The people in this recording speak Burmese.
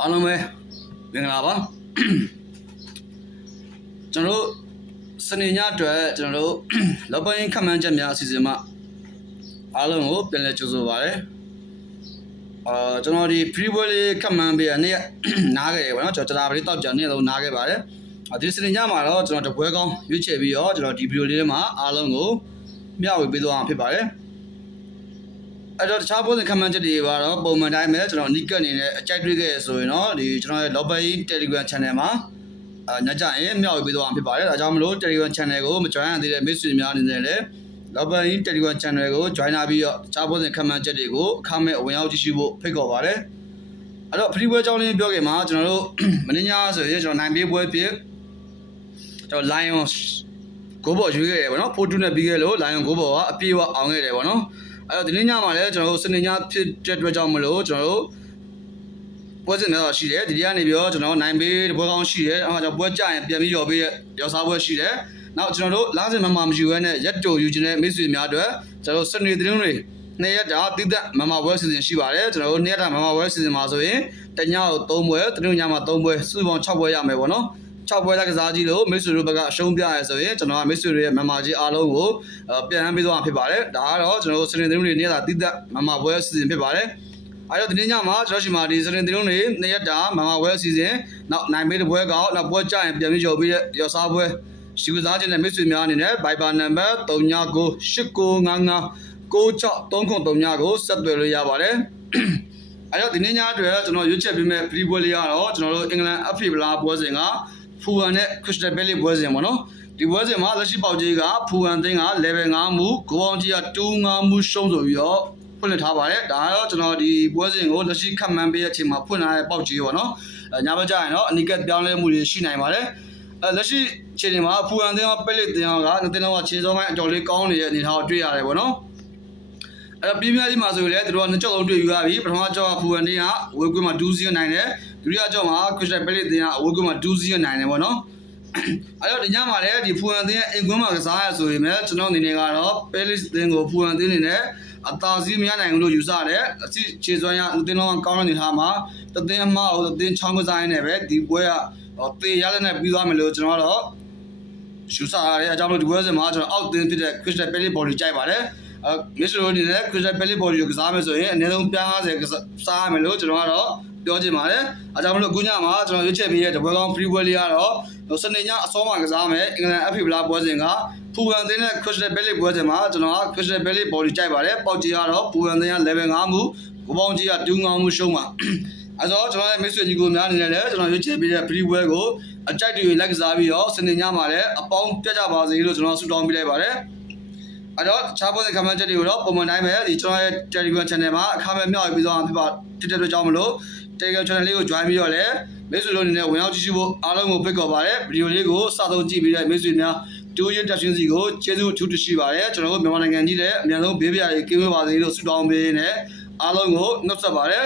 အားလုံးပဲမင်္ဂလာပါကျွန်တော်စနေညအတွက်ကျွန်တော်လောက်ပိုင်းခန့်မှန်းချက်များအစီအစဉ်မှာအားလုံးကိုပြန်လည်ကြိုဆိုပါရစေကျွန်တော်ဒီ preview လေးခန့်မှန်းပေးရနေ့နားခဲ့တယ်ဗောနော်ကျွန်တော်တရားပရိတောက်ကြနေ့လုံးနားခဲ့ပါတယ်ဒီစနေညမှာတော့ကျွန်တော်တပွဲကောင်းရွေးချယ်ပြီးတော့ကျွန်တော်ဒီဗီဒီယိုလေးမှာအားလုံးကိုမျှဝေပေးသွားအောင်ဖြစ်ပါတယ်အဲ့တော့တခြားပုံစံခန့်မှန်းချက်တွေကတော့ပုံမှန်တိုင်းပဲကျွန်တော်အနီးကပ်နေတဲ့အကြိုက်တွေ့ခဲ့ဆိုရင်တော့ဒီကျွန်တော်ရဲ့ Local Telegram Channel မှာညကြရင်မျှဝေပေးသွားအောင်ဖြစ်ပါတယ်ဒါကြောင့်မလို့ Telegram Channel ကိုမ join ရသေးတဲ့မိတ်ဆွေများအနေနဲ့လည်း Local Telegram Channel ကို join လာပြီးတော့တခြားပုံစံခန့်မှန်းချက်တွေကိုအခမဲ့ဝင်ရောက်ကြည့်ရှုဖို့ဖိတ်ခေါ်ပါတယ်အဲ့တော့ free ပွဲအကြောင်းလေးပြောခင်မှာကျွန်တော်တို့မင်းညာဆိုရင်ကျွန်တော်နိုင်ပေးပွဲဖြစ်ကျွန်တော် Lions ကိုဘော်ရွေးခဲ့တယ်ဗောနော်4-2နဲ့ပြီးခဲ့လို့ Lion ကိုဘော်ကအပြေးအအောင်ခဲ့တယ်ဗောနော်အဲ့တော့ဒီနေ့ညမှာလည်းကျွန်တော်တို့စနေညဖြစ်တဲ့အတွက်ကြောင့်မလို့ကျွန်တော်တို့ပွဲစဉ်များရှိတယ်ဒီနေ့ကနေပြီးတော့ကျွန်တော်နိုင်ပေးတပွဲကောင်းရှိတယ်အဲ့ဒါကြောင့်ပွဲကြရင်ပြန်ပြီးရော်ပေးရောက်စားပွဲရှိတယ်နောက်ကျွန်တော်တို့လားစင်မမမရှိဘဲနဲ့ရက်တိုယူခြင်းနဲ့မိတ်ဆွေများအတွက်ကျွန်တော်တို့စနေသတင်းတွေနေ့ရက်တာတိသက်မမပွဲစီစဉ်ရှိပါတယ်ကျွန်တော်တို့နေ့ရက်တာမမပွဲစီစဉ်မှာဆိုရင်တညကို3ပွဲတနင်္ဂနွေညမှာ3ပွဲစုပေါင်း6ပွဲရမယ်ပေါ့နော်6ပွဲကစားကြည့်လို့မိတ်ဆွေတို့ဘက်ကအရှုံးပြရဲဆိုရင်ကျွန်တော်ကမိတ်ဆွေတို့ရဲ့မမကြီးအားလုံးကိုပြန်လှမ်းပေးသွားမှာဖြစ်ပါတယ်ဒါကတော့ကျွန်တော်တို့စနေသတင်းတွေနေ့တာတိသက်မမပွဲစီစဉ်ဖြစ်ပါတယ်အဲ့တော့ဒီနေ့ညမှာကျွန်တော်ရှိမှာဒီစနေသတင်းတွေနေ့ရက်တာမမပွဲစီစဉ်နောက်နိုင်ပေးတဲ့ပွဲကောက်နောက်ပွဲကြရင်ပြန်ပြီးရော်ပြီးရော်စားပွဲရှိကစားခြင်းနဲ့မိတ်ဆွေများအနေနဲ့ Viber နံပါတ်3998959639ကိုဆက်သွယ်လို့ရပါတယ်အဲ့တော့ဒီနေ့ညအတွက်ကျွန်တော်ရွေးချယ်ပေးမဲ့ free ပွဲလေးကတော့ကျွန်တော်တို့အင်္ဂလန်အဖေဗလာပွဲစဉ်ကဖူဟန်နဲ့ Crystal Palace ပွဲစဉ်ပေါ့နော်ဒီပွဲစဉ်မှာလက်ရှိပေါက်ကြီးကဖူဟန်သင်းက level 5မူဂိုးပေါင်းကြီးက2-5မူရှုံးဆိုပြီးတော့ဖွင့်လှစ်ထားပါတယ်ဒါကတော့ကျွန်တော်ဒီပွဲစဉ်ကိုလက်ရှိခန့်မှန်းပေးတဲ့အချိန်မှာဖွင့်ထားတဲ့ပေါက်ကြီးပေါ့နော်ညဘက်ကျရင်တော့အနီးကပ်ပြောင်းလဲမှုတွေရှိနိုင်ပါတယ်လက်ရှိအချိန်မှာဖူဟန်သင်းကပဲလစ်သင်းကနှစ်သင်းလုံးကခြေစောပိုင်းအတော်လေးကောင်းနေတဲ့အနေအထားကိုတွေ့ရတယ်ပေါ့နော်အဲ့တော့ပြင်းပြကြီးမှာဆိုရင်လည်းတို့ကနှစ်ကြောက်လုံးတွေ့ယူရပြီပထမကြောက်ကဖူဟန်တင်းကဝေကွင်းမှာ2-0နိုင်တယ်ဒုတိယကြောက်မှာ Crystal Palace တင်းကဝေကွင်းမှာ2-0နိုင်တယ်ပေါ့နော်အဲ့တော့ဒီညမှာလည်းဒီဖူဟန်တင်းရဲ့အိမ်ကွင်းမှာကစားရဆိုရင်လည်းကျွန်တော်အနေနဲ့ကတော့ Palace တင်းကိုဖူဟန်တင်းနေနဲ့အသာစီးမရနိုင်ဘူးလို့ယူဆတယ်အစ်ခြေစွမ်းရနှစ်တင်းလုံးကောင်းတဲ့နေထားမှာတသင်းအမှားကိုတသင်းချောင်းကစားရင်းနဲ့ပဲဒီပွဲကတေရလက်နဲ့ပြီးသွားမယ်လို့ကျွန်တော်ကတော့ယူဆရတယ်အကြောင်းလို့ဒီပွဲစဉ်မှာကျွန်တော်အောက်တင်းဖြစ်တဲ့ Crystal Palace body ကြိုက်ပါတယ်မစ္စရိုအနေနဲ့ Crystal Palace body ကိုကစားမယ်ဆိုရင်အနည်းဆုံးပြား50စားရမယ်လို့ကျွန်တော်ကတော့ပြောချင်ပါတယ်အကြောင်းလို့အခုညမှာကျွန်တော်ရွေးချယ်ပေးတဲ့တပွဲကောင်း free ပွဲလေးကတော့စနေညအစောမှာကစားမယ်အင်္ဂလန် FA ဘလာပွဲစဉ်ကဖူဟန်သင်းနဲ့ Crystal Palace ပွဲစဉ်မှာကျွန်တော်က Crystal Palace body ကြိုက်ပါတယ်ပေါက်ကြီးကတော့ဖူဟန်သင်းက level 5မူဂိုးပေါင်းကြီးက2-5မူရှုံးပါအဲ့တော့ကျွန်တော်ရဲ့မိတ်ဆွေကြီးကိုများနေတယ်လေကျွန်တော်ရွေးချယ်ပေးတဲ့ free ပွဲကိုအကြိုက်တွေလိုက်ကစားပြီးတော့စနေညမှာလည်းအပေါင်းပြကြပါစေလို့ကျွန်တော်ဆုတောင်းပေးလိုက်ပါတယ်အဲ့တော့ခြားပုံစံခမန်းချက်တွေကိုတော့ပုံမှန်တိုင်းပဲဒီကျွန်တော်ရဲ့ Telegram Channel မှာအခမဲ့မျှဝေပြီးသွားမှာဖြစ်ပါဖြစ်တဲ့အတွက်ကြောင့်မလို့ Telegram Channel လေးကို join ပြီးတော့လည်းမိတ်ဆွေတို့အနေနဲ့ဝင်ရောက်ကြည့်ရှုဖို့အားလုံးကိုဖိတ်ခေါ်ပါတယ်ဗီဒီယိုလေးကိုစသုံးကြည့်ပြီးတဲ့မိတ်ဆွေများတူးရင်တက်ရှင်စီကိုကျေးဇူးအထူးတင်ရှိပါတယ်ကျွန်တော်တို့မြန်မာနိုင်ငံကြီးလည်းအများဆုံးဘေးပြားတွေကင်းဝေးပါစေလို့ဆုတောင်းပေးနေအားလုံးကိုနှုတ်ဆက်ပါတယ်